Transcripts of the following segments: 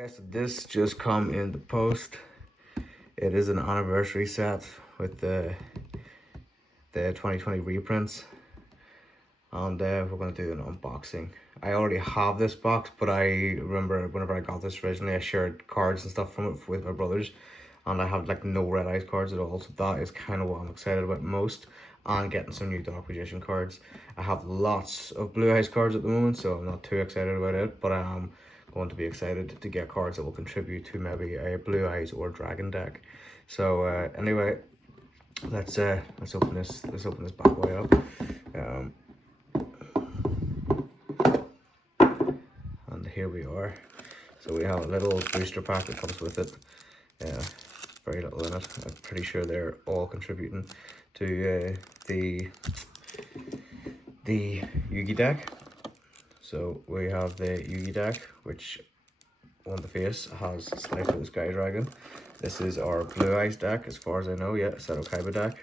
Okay, so this just come in the post. It is an anniversary set with the 2020 reprints, and we're gonna do an unboxing. I already have this box, but I remember whenever I got this originally, I shared cards and stuff from it with my brothers, and I have like no Red Eyes cards at all. So that is kind of what I'm excited about most, and getting some new Dark Magician cards. I have lots of Blue Eyes cards at the moment, so I'm not too excited about it, but I am going to be excited to get cards that will contribute to maybe a Blue Eyes or Dragon deck. So anyway, let's open this bad boy up. And here we are. So we have a little booster pack that comes with it. Very little in it. I'm pretty sure they're all contributing to the Yugi deck. So we have the Yugi deck, which on the face has Slifer the Sky Dragon. This is our Blue Eyes deck, as far as I know. Yeah, Seto Kaiba deck.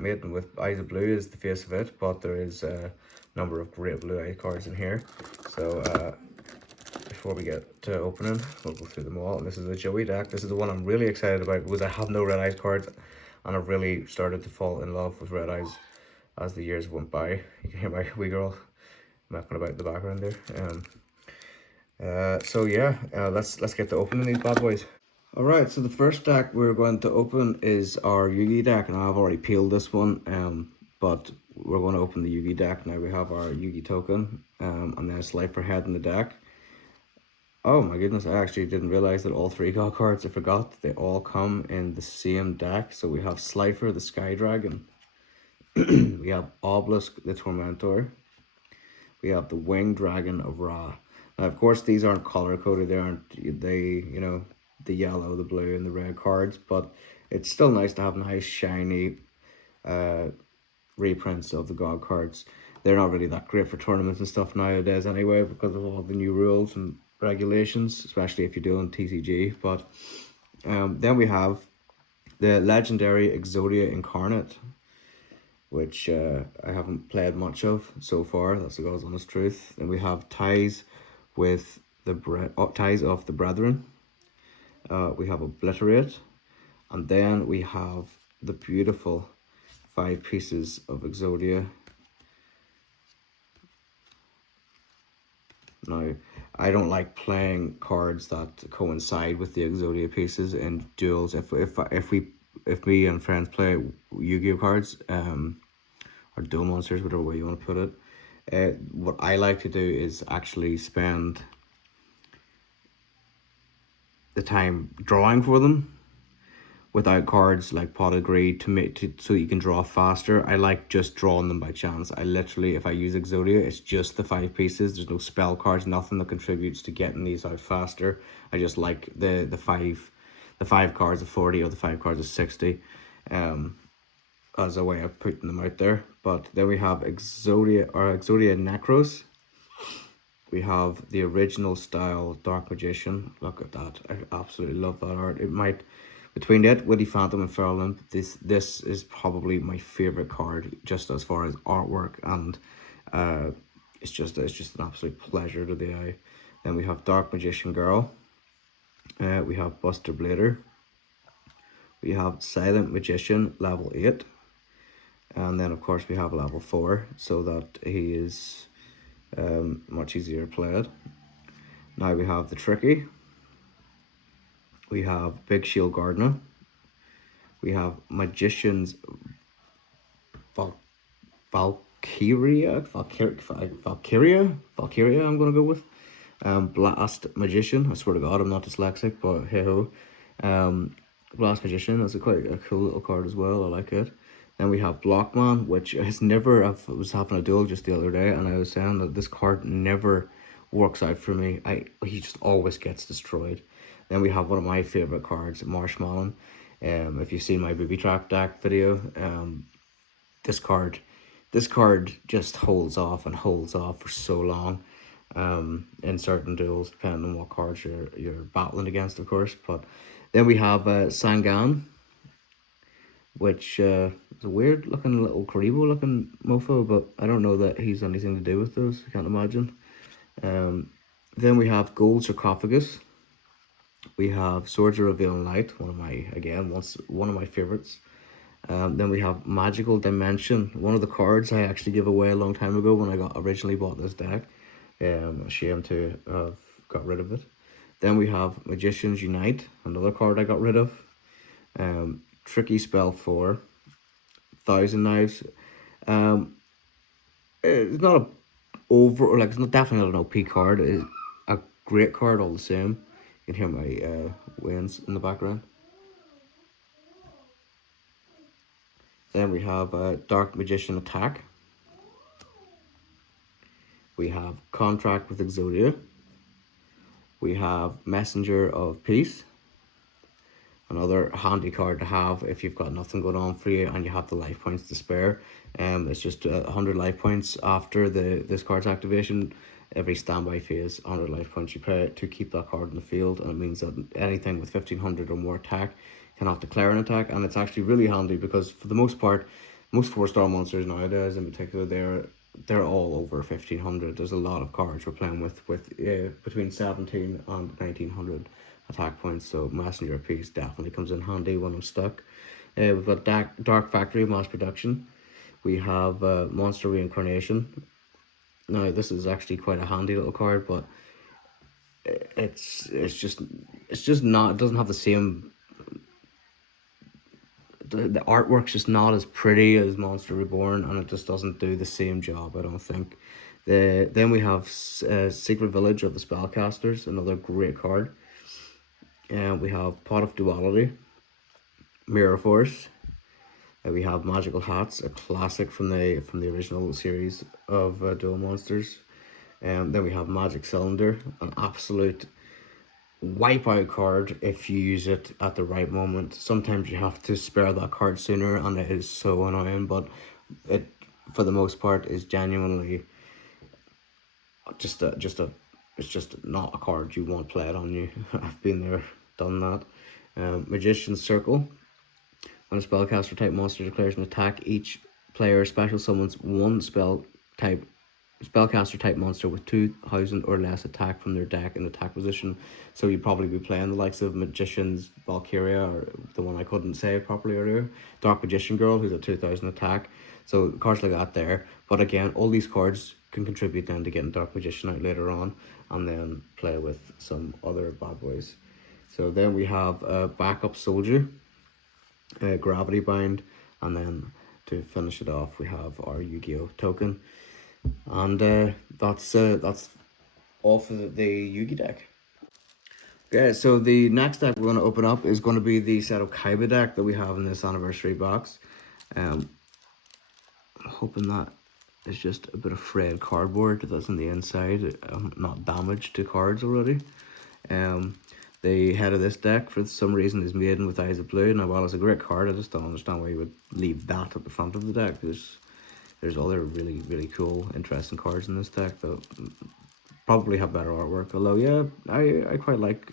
Maiden with Eyes of Blue is the face of it, but there is a number of great Blue Eye cards in here. So before we get to opening, we'll go through them all. And this is the Joey deck. This is the one I'm really excited about, because I have no Red Eyes cards, and I've really started to fall in love with Red Eyes as the years went by. You can hear my wee girl mapping about in the background there. So yeah, let's get to opening these bad boys. Alright, so the first deck we're going to open is our Yugi deck, and I've already peeled this one, but we're going to open the Yugi deck. Now we have our Yugi token, and then a Slifer head in the deck. Oh my goodness, I actually didn't realize that all three God cards, I forgot, they all come in the same deck. So we have Slifer the Sky Dragon, we have Obelisk the Tormentor, we have the Winged Dragon of Ra. Now, of course, these aren't color coded. You know, the yellow, the blue, and the red cards, but it's still nice to have nice, shiny reprints of the God cards. They're not really that great for tournaments and stuff nowadays anyway, because of all the new rules and regulations, especially if you're doing TCG. But then we have the legendary Exodia Incarnate, which I haven't played much of so far. That's the God's honest truth. Then we have Ties with the Ties of the Brethren. We have Obliterate, and then we have the beautiful 5 pieces of Exodia. Now, I don't like playing cards that coincide with the Exodia pieces in duels. If me and friends play Yu-Gi-Oh cards, or duel monsters, whatever way you want to put it, what I like to do is actually spend the time drawing for them without cards like Pot of Greed so you can draw faster. I like just drawing them by chance. I literally, if I use Exodia, it's just the 5 pieces. There's no spell cards, nothing that contributes to getting these out faster. I just like the five cards of 40 or the 5 cards of 60 as a way of putting them out there. But then we have Exodia Necros. We have the original style Dark Magician. Look at that. I absolutely love that art. It might, between it, Witty Phantom and Feral Imp, this is probably my favorite card, just as far as artwork, and it's just an absolute pleasure to the eye. Then we have Dark Magician Girl. We have Buster Blader. We have Silent Magician level 8. And then of course we have level 4, so that he is much easier played. Now we have the Tricky. We have Big Shield Gardener. We have Magician's Valkyria, I'm gonna go with. Blast Magician. I swear to God, I'm not dyslexic, but hey ho. Blast Magician is quite a cool little card as well. I like it. Then we have Blockman, which has never. I was having a duel just the other day, and I was saying that this card never works out for me. He just always gets destroyed. Then we have one of my favorite cards, Marshmallow. If you've seen my Booby Trap deck video, this card just holds off and holds off for so long. In certain duels, depending on what cards you're battling against, of course. But then we have Sangan, which is a weird looking little Karibo looking mofo, but I don't know that he's anything to do with those. I can't imagine. Then we have Gold Sarcophagus. We have Swords of Revealing Light, one of my favorites. Then we have Magical Dimension, one of the cards I actually gave away a long time ago when I originally bought this deck. Ashamed to have got rid of it. Then we have Magicians Unite, another card I got rid of. Tricky Spell 4, Thousand Knives. It's not a over, like, it's not definitely not an OP card. It's a great card all the same. You can hear my winds in the background. Then we have Dark Magician Attack. We have Contract with Exodia. We have Messenger of Peace. Another handy card to have if you've got nothing going on for you and you have the life points to spare. It's just 100 life points after this card's activation. Every standby phase, 100 life points you pay to keep that card in the field, and it means that anything with 1500 or more attack cannot declare an attack. And it's actually really handy because for the most part, most 4-star monsters nowadays in particular, they're all over 1500. There's a lot of cards we're playing with between 17 and 1900 attack points, so Messenger of Peace definitely comes in handy when I'm stuck. We've got Dark Factory Mass Production. We have Monster Reincarnation. Now this is actually quite a handy little card, but it's just not, it doesn't have the same, the artwork's just not as pretty as Monster Reborn, and it just doesn't do the same job, I don't think. Then we have Secret Village of the Spellcasters, another great card. We have Pot of Duality, Mirror Force. We have Magical Hats, a classic from the original series of Duel Monsters. Then we have Magic Cylinder, an absolute wipeout card if you use it at the right moment. Sometimes you have to spare that card sooner, and it is so annoying, but it, for the most part, is genuinely it's just not a card you want played on you. I've been there, done that. Magician's Circle. When a spellcaster type monster declares an attack, each player special summons one spellcaster type monster with 2000 or less attack from their deck in attack position. So you'd probably be playing the likes of Magician's Valkyria, or the one I couldn't say properly earlier, Dark Magician Girl, who's at 2000 attack. So cards like that there. But again, all these cards can contribute then to getting Dark Magician out later on, and then play with some other bad boys. So then we have Backup Soldier, Gravity Bind, and then to finish it off we have our Yu-Gi-Oh token. And that's all for the Yu-Gi deck. Okay, so the next deck we're going to open up is going to be the Seto Kaiba deck that we have in this anniversary box. I'm hoping that it's just a bit of frayed cardboard that's on the inside, not damaged to cards already. The head of this deck, for some reason, is Maiden with Eyes of Blue. Now, while it's a great card, I just don't understand why you would leave that at the front of the deck. There's other really, really cool, interesting cards in this deck that probably have better artwork. Although, yeah, I quite like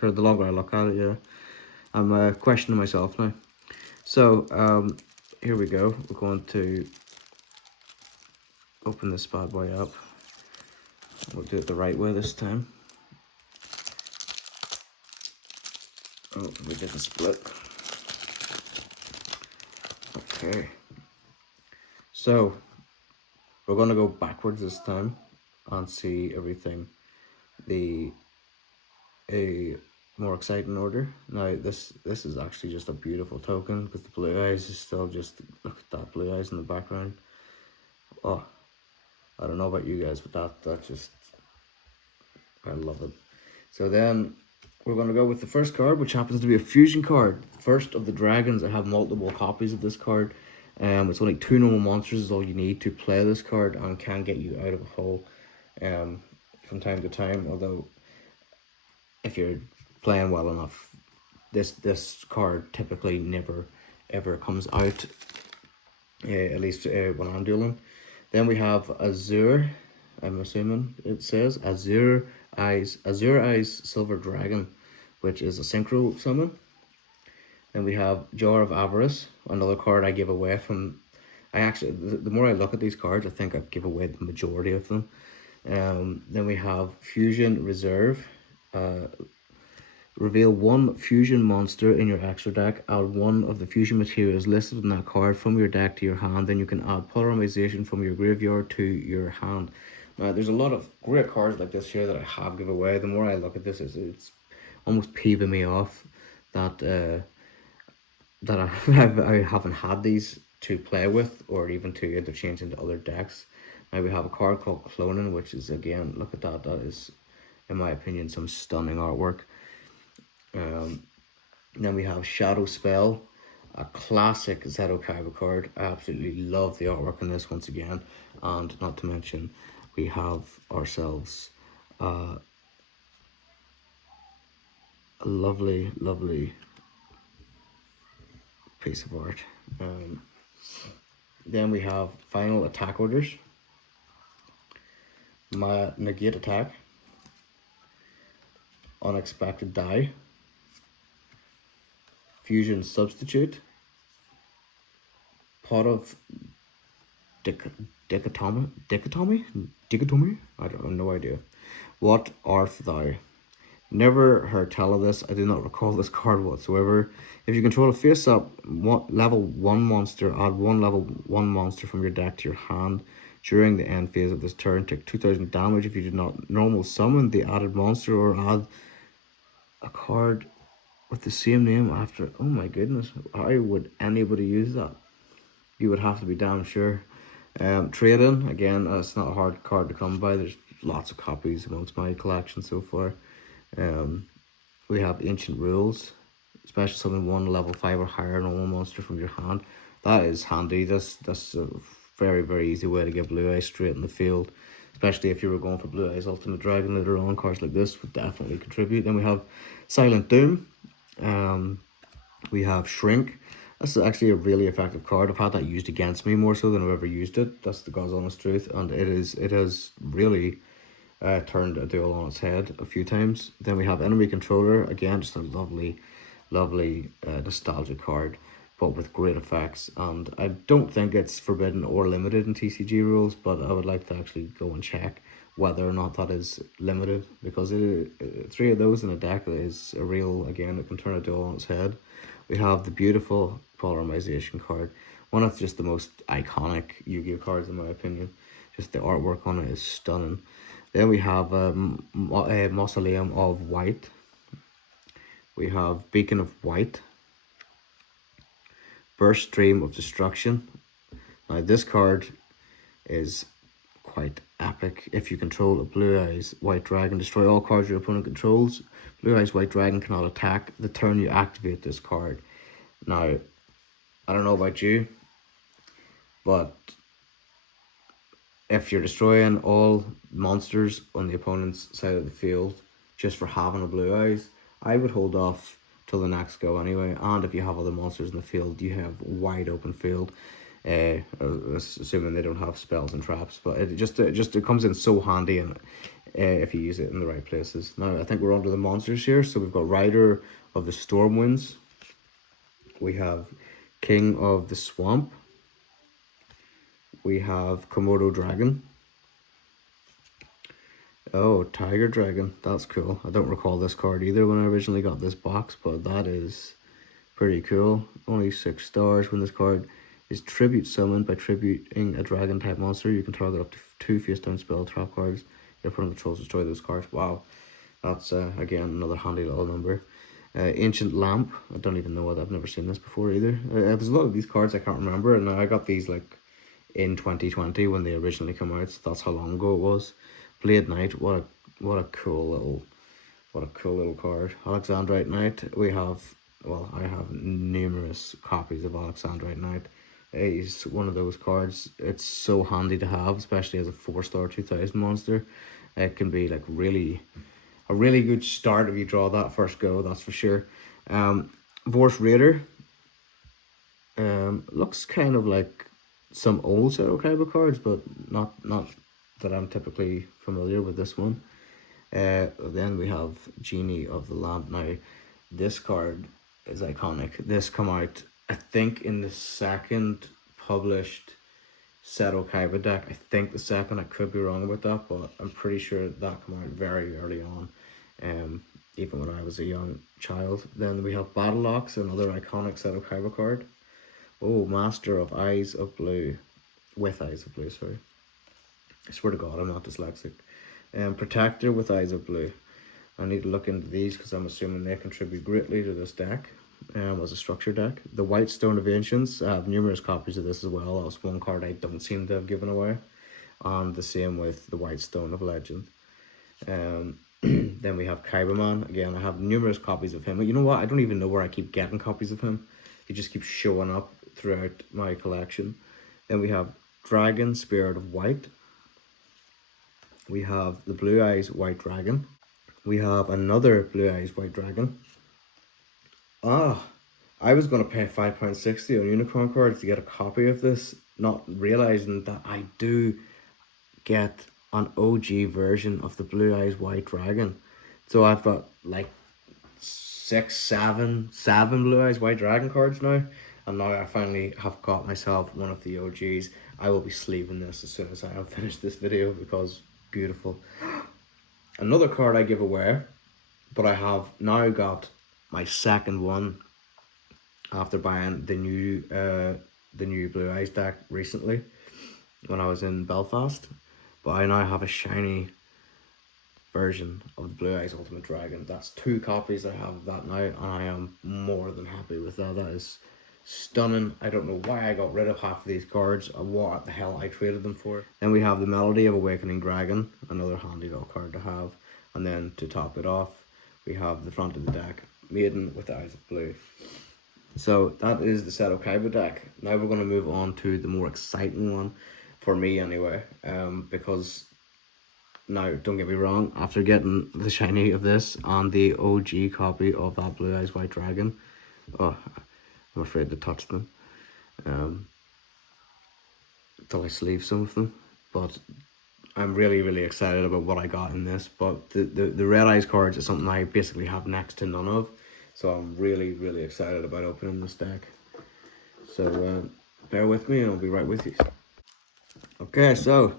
her. The longer I look at it, yeah, I'm questioning myself now. So, here we go. We're going to open this bad boy up. We'll do it the right way this time. Oh, we didn't split. Okay. So, we're going to go backwards this time and see everything a more exciting order. Now, this is actually just a beautiful token, because the blue eyes is still just, look at that blue eyes in the background. Oh, I don't know about you guys, but that just, I love it. So then we're going to go with the first card, which happens to be a fusion card. First of the Dragons. I have multiple copies of this card. It's only 2 normal monsters is all you need to play this card, and can get you out of a hole from time to time. Although, if you're playing well enough, this card typically never ever comes out, at least when I'm dueling. Then we have Azure, I'm assuming it says Azure Eyes Silver Dragon, which is a synchro summon. Then we have Jar of Avarice, another card I give away from. I actually, the more I look at these cards, I think I give away the majority of them. Then we have Fusion Reserve, Reveal one fusion monster in your extra deck. Add one of the fusion materials listed in that card from your deck to your hand. Then you can add polymerization from your graveyard to your hand. Now, there's a lot of great cards like this here that I have give away. The more I look at this, it's almost peeving me off that I haven't had these to play with or even to interchange into other decks. Now we have a card called Cloning, which is, again, look at that. That is, in my opinion, some stunning artwork. Then we have Shadow Spell, a classic Zero Kaiba card. I absolutely love the artwork in this once again. And not to mention, we have ourselves a lovely, lovely piece of art. Then we have Final Attack Orders. My Negate Attack. Unexpected Die. Fusion Substitute. Pot of Dichotomy? I don't have no idea. What art thou? Never heard tell of this. I do not recall this card whatsoever. If you control a face-up level 1 monster, add one level 1 monster from your deck to your hand. During the end phase of this turn, take 2000 damage if you do not normal summon the added monster or add a card with the same name after. Oh my goodness, how would anybody use that? You would have to be damn sure. Trade-in, again, it's not a hard card to come by. There's lots of copies amongst my collection so far. We have Ancient Rules. Special summon one level 5 or higher normal monster from your hand. That is handy. That's a very, very easy way to get Blue Eyes straight in the field. Especially if you were going for Blue Eyes Ultimate Dragon later on. Cards like this would definitely contribute. Then we have Silent Doom. We have Shrink. This is actually a really effective card. I've had that used against me more so than I've ever used it. That's the God's honest truth. And it has really turned a duel on its head a few times. Then we have Enemy Controller. Again, just a lovely, lovely nostalgic card, but with great effects. And I don't think it's forbidden or limited in TCG rules, but I would like to actually go and check whether or not that is limited, because 3 of those in a deck is a real, again, it can turn a duel on its head. We have the beautiful Polymerization card, one of just the most iconic Yu-Gi-Oh cards in my opinion. Just the artwork on it is stunning. Then we have a Mausoleum of White. We have Beacon of White. Burst Stream of Destruction. Now this card is quite epic. If you control a Blue Eyes White Dragon, destroy all cards your opponent controls. Blue Eyes White Dragon cannot attack the turn you activate this card. Now, I don't know about you, but if you're destroying all monsters on the opponent's side of the field just for having a Blue Eyes, I would hold off till the next go anyway. And if you have other monsters in the field, you have wide open field. Assuming they don't have spells and traps, but it comes in so handy, and if you use it in the right places. Now I think we're onto the monsters here. So we've got Rider of the Stormwinds. We have King of the Swamp. We have Komodo Dragon. Oh, Tiger Dragon. That's cool. I don't recall this card either when I originally got this box, but that is pretty cool. Only 6 stars. When this card is tribute summoned by tributing a dragon type monster, you can target up to 2 face down spell trap cards. Your opponent controls destroy those cards. Wow. That's again another handy little number. Ancient Lamp. I don't even know what, I've never seen this before either. There's a lot of these cards I can't remember, and I got these like in 2020 when they originally come out, so that's how long ago it was. Blade Knight, what a cool little card. Alexandrite Knight. We have, well, I have numerous copies of Alexandrite Knight. He's one of those cards. It's so handy to have, especially as a 4-star 2000 monster. It can be like a really good start if you draw that first go, that's for sure. Vorse Raider. Looks kind of like some old Shadow Kaiba cards, but not that I'm typically familiar with this one. Then we have Genie of the Lamp. Now, this card is iconic. This come out, I think, in the second published Shadow Kaiba deck. I think the second, I could be wrong about that, but I'm pretty sure that came out very early on. even when I was a young child. Then we have Battle Ox, another iconic Seto Kaiba card. Oh, Master of Eyes of Blue. With Eyes of Blue, sorry. I swear to God, I'm not dyslexic. Protector with Eyes of Blue. I need to look into these because I'm assuming they contribute greatly to this deck as a structure deck. The White Stone of Ancients, I have numerous copies of this as well. That was one card I don't seem to have given away. And the same with the White Stone of Legend. Then we have Kaibaman. Again, I have numerous copies of him. You know what? I don't even know where I keep getting copies of him. He just keeps showing up throughout my collection. Then we have Dragon, Spirit of White. We have the Blue Eyes White Dragon. We have another Blue Eyes White Dragon. I was going to pay £5.60 on Unicorn cards to get a copy of this, not realizing that I do get an OG version of the Blue Eyes White Dragon. So I've got like seven Blue Eyes White Dragon cards now. And now I finally have got myself one of the OGs. I will be sleeving this as soon as I have finished this video because beautiful. Another card I give away, but I have now got my second one after buying the new Blue Eyes deck recently when I was in Belfast. But I now have a shiny version of the Blue Eyes Ultimate Dragon. That's 2 copies I have of that now, and I am more than happy with that. That is stunning. I don't know why I got rid of half of these cards or what the hell I traded them for. Then we have the Melody of Awakening Dragon, another handy little card to have. And then to top it off, we have the front of the deck, Maiden with Eyes of Blue. So that is the Seto Kaiba deck. Now we're going to move on to the more exciting one, for me anyway, because now, don't get me wrong, after getting the shiny of this and the OG copy of that Blue Eyes White Dragon, oh, I'm afraid to touch them till I sleeve some of them. But I'm really excited about what I got in this. But the Red Eyes cards is something I basically have next to none of. So I'm really excited about opening this deck. So bear with me and I'll be right with you. Okay, so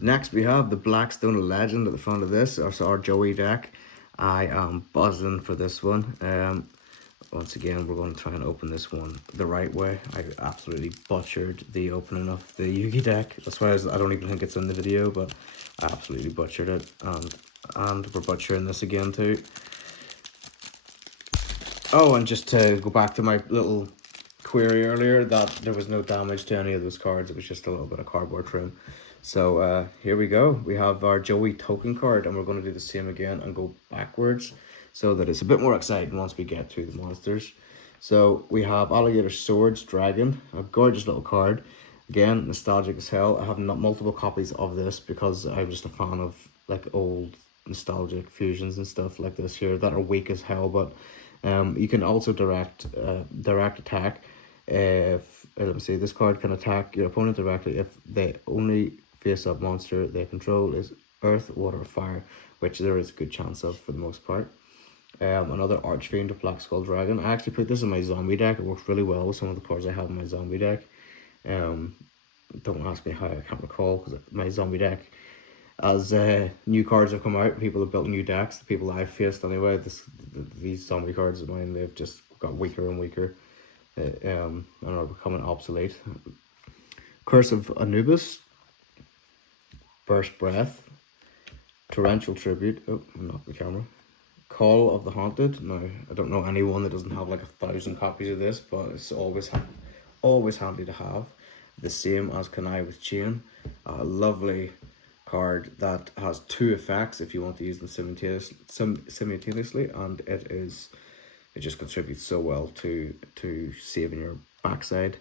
next we have the Blackstone of Legend at the front of this. It's our Joey deck. I am buzzing for this one. Once again, we're going to try and open this one the right way. I absolutely butchered the opening of the Yugi deck. That's why I don't even think it's in the video, but I absolutely butchered it. And we're butchering this again too. Oh, and just to go back to my little query earlier, that there was no damage to any of those cards. It was just a little bit of cardboard trim. So here we go. We have our Joey token card, and we're going to do the same again and go backwards so that it's a bit more exciting once we get to the monsters. So we have Alligator Swords Dragon, a gorgeous little card. Again, nostalgic as hell. I have multiple copies of this because I'm just a fan of like old nostalgic fusions and stuff like this here that are weak as hell, but you can also direct attack. If let me see, this card can attack your opponent directly if the only face-up monster they control is earth, water, or fire, which there is a good chance of for the most part. Another Archfiend of Black Skull Dragon. I actually put this in my zombie deck. It works really well with some of the cards I have in my zombie deck. Don't ask me how, I can't recall, because my zombie deck, as new cards have come out, people have built new decks. The people I've faced anyway, these zombie cards of mine, they've just got weaker and weaker and are becoming obsolete. Curse of Anubis, Burst Breath, Torrential Tribute, oh, knocked the camera. Call of the Haunted. Now, I don't know anyone that doesn't have like 1,000 copies of this, but it's always handy to have. The same as Kanai with Chain, a lovely card that has 2 effects if you want to use them simultaneously, and it just contributes so well to saving your backside.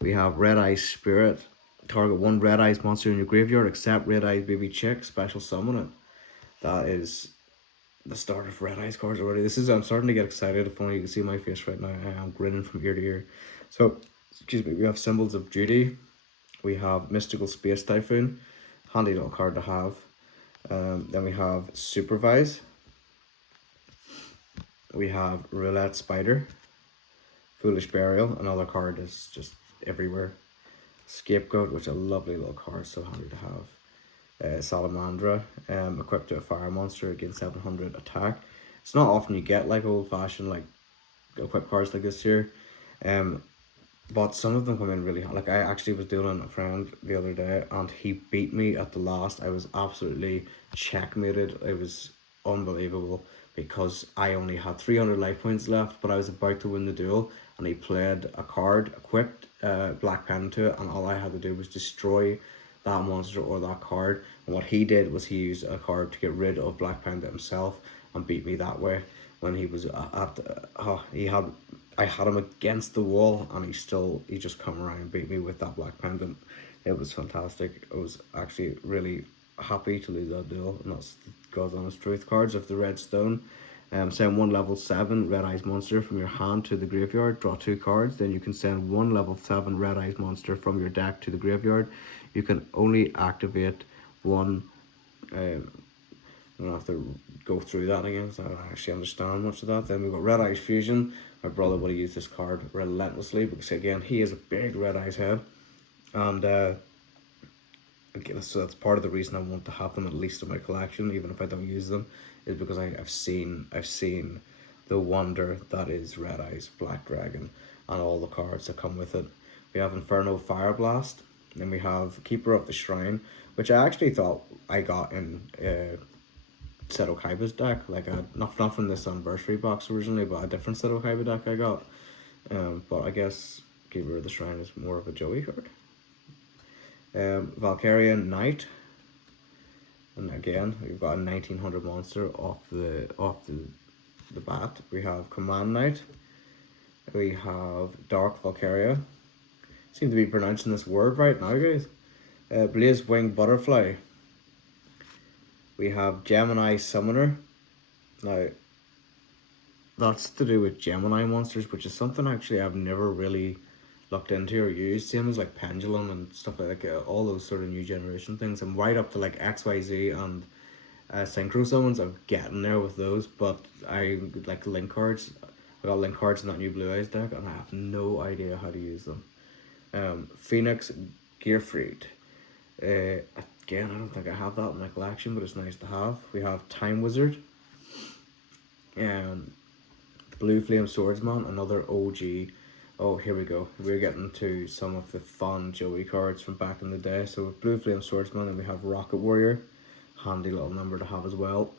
We have Red Eyes Spirit. Target 1 Red Eyes monster in your graveyard except Red Eyes Baby Chick. Special summon it. That is the start of Red Eyes cards already. I'm starting to get excited. If only you can see my face right now. I am grinning from ear to ear. So, excuse me, we have Symbols of Duty. We have Mystical Space Typhoon. Handy little card to have. Then we have Supervise. We have Roulette Spider. Foolish Burial. Another card that's just everywhere. Scapegoat, which is a lovely little card, so handy to have. Salamandra, equipped to a fire monster, again 700 attack. It's not often you get like old fashioned like equipped cards like this here. Um, but some of them come in really hot. Like I actually was dealing a friend the other day and he beat me at the last. I was absolutely checkmated. It was unbelievable because I only had 300 life points left, but I was about to win the duel and he played a card, equipped Black Pen to it, and all I had to do was destroy that monster or that card. And what he did was he used a card to get rid of Black Panda himself and beat me that way. When he was he had, I had him against the wall and he just come around and beat me with that Black Pendant. It was fantastic. I was actually really happy to lose that duel, and that's the God's honest truth. Cards of the Red Stone. Send one level 7 Red Eyes monster from your hand to the graveyard, draw 2 cards. Then you can send one level 7 Red Eyes monster from your deck to the graveyard. You can only activate one. I don't have to go through that again, so I don't actually understand much of that. Then we've got Red Eyes Fusion. My brother would have used this card relentlessly because, again, he has a big Red Eyes head. And again, so that's part of the reason I want to have them at least in my collection, even if I don't use them, is because I've seen the wonder that is Red Eyes Black Dragon and all the cards that come with it. We have Inferno Fire Blast. Then we have Keeper of the Shrine, which I actually thought I got in Seto Kaiba's deck. Like not from this anniversary box originally, but a different Seto Kaiba deck I got. But I guess Keeper of the Shrine is more of a Joey card. Valkyrian Knight. And again, we've got a 1900 monster off the bat. We have Command Knight. We have Dark Valkyria. Seem to be pronouncing this word right now, guys. Blaze Wing Butterfly. We have Gemini Summoner. Now, that's to do with Gemini monsters, which is something actually I've never really looked into or used. Same as like Pendulum and stuff like that, all those sort of new generation things. I'm right up to like XYZ and Synchro Summons. I'm getting there with those, but I like link cards. I got link cards in that new Blue Eyes deck, and I have no idea how to use them. Phoenix Gearfried. Again, I don't think I have that in my collection, but it's nice to have. We have Time Wizard. Blue Flame Swordsman, another OG. Oh, here we go. We're getting to some of the fun Joey cards from back in the day. So with Blue Flame Swordsman, and we have Rocket Warrior. Handy little number to have as well.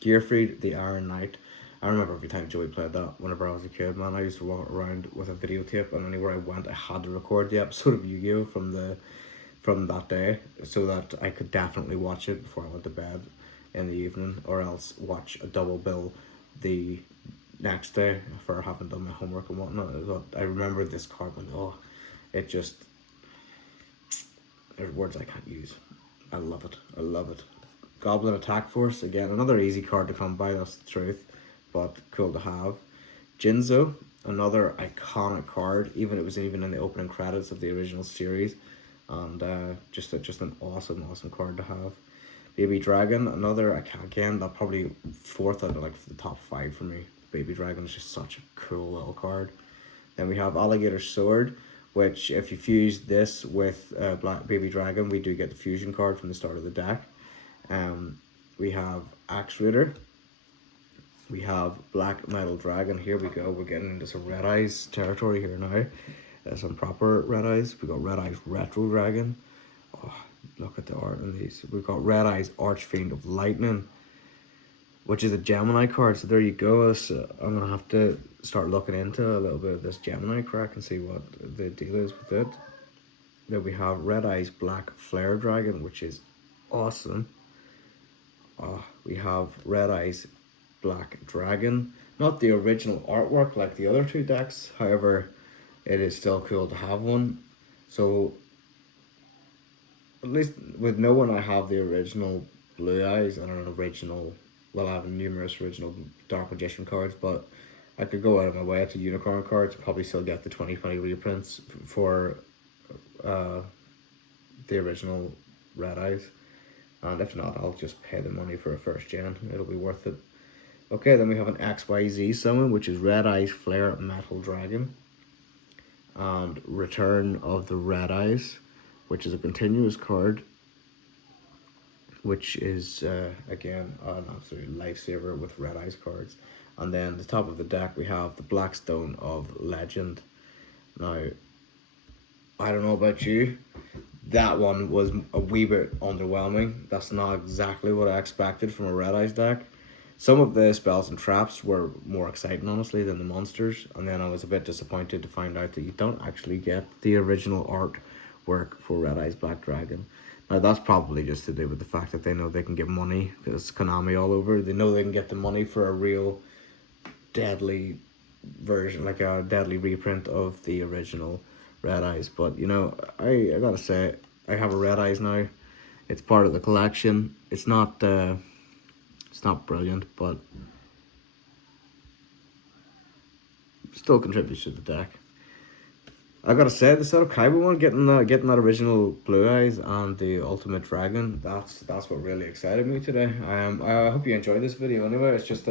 Gearfried, the Iron Knight. I remember every time Joey played that whenever I was a kid, man. I used to walk around with a videotape, and anywhere I went, I had to record the episode of Yu-Gi-Oh! From that day, so that I could definitely watch it before I went to bed in the evening, or else watch a double bill the next day for having done my homework and whatnot. I remember this card when it just, there's words I can't use. I love it. Goblin Attack Force, again, another easy card to come by, that's the truth, but cool to have. Jinzo, another iconic card, it was even in the opening credits of the original series, and just an awesome card to have. Baby Dragon, another, again, that probably fourth out of like the top 5 for me. Baby Dragon is just such a cool little card. Then we have Alligator Sword, which if you fuse this with Black Baby Dragon, we do get the fusion card from the start of the deck. We have Axe Raider. We have Black Metal Dragon. Here we go. We're getting into some Red Eyes territory here now. Some proper Red Eyes. We got Red Eyes Retro Dragon. Oh, look at the art in these. We've got Red Eyes Archfiend of Lightning, which is a Gemini card. So there you go. So I'm gonna have to start looking into a little bit of this Gemini crack and see what the deal is with it. Then we have Red Eyes Black Flare Dragon, which is awesome. We have Red Eyes Black Dragon. Not the original artwork like the other two decks, however, it is still cool to have one. So, at least with no one, I have the original Blue Eyes and an original, well, I have numerous original Dark Magician cards, but I could go out of my way to Unicorn cards, probably still get the 2020 reprints for the original Red Eyes. And if not, I'll just pay the money for a first gen. It'll be worth it. Okay, then we have an XYZ summon, which is Red Eyes Flare Metal Dragon. And Return of the Red Eyes, which is a continuous card. which is again an absolute lifesaver with Red Eyes cards. And then the top of the deck we have the Blackstone of Legend. Now, I don't know about you, that one was a wee bit underwhelming. That's not exactly what I expected from a Red Eyes deck. Some of the spells and traps were more exciting, honestly, than the monsters. And then I was a bit disappointed to find out that you don't actually get the original artwork for Red Eyes Black Dragon. Now, that's probably just to do with the fact that they know they can get money, because it's Konami all over. They know they can get the money for a real deadly version, like a deadly reprint of the original Red Eyes. But, you know, I gotta say, I have a Red Eyes now. It's part of the collection. It's not brilliant, but still contributes to the deck. I gotta say, the Seto Kaiba one, getting that original Blue Eyes and the Ultimate Dragon, that's what really excited me today. I hope you enjoyed this video. Anyway, it's just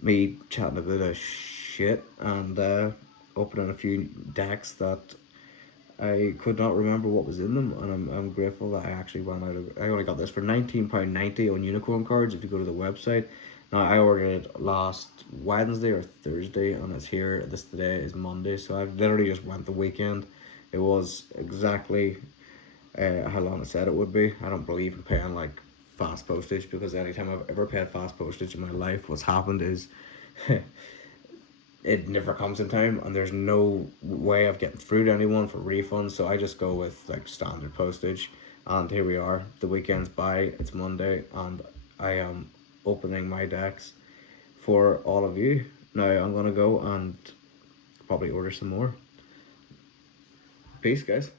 me chatting a bit of shit and opening a few decks that I could not remember what was in them, and I'm grateful that I actually went out of. I only got this for £19.90 on Unicorn Cards if you go to the website. Now, I ordered it last Wednesday or Thursday, and it's here. This today is Monday, so I literally just went the weekend. It was exactly how long it said it would be. I don't believe in paying like fast postage, because anytime I've ever paid fast postage in my life, what's happened is it never comes in time, and there's no way of getting through to anyone for refunds, so I just go with like standard postage. And here we are, the weekend's by, it's Monday, and I am opening my decks for all of you. Now I'm gonna go and probably order some more. Peace, guys.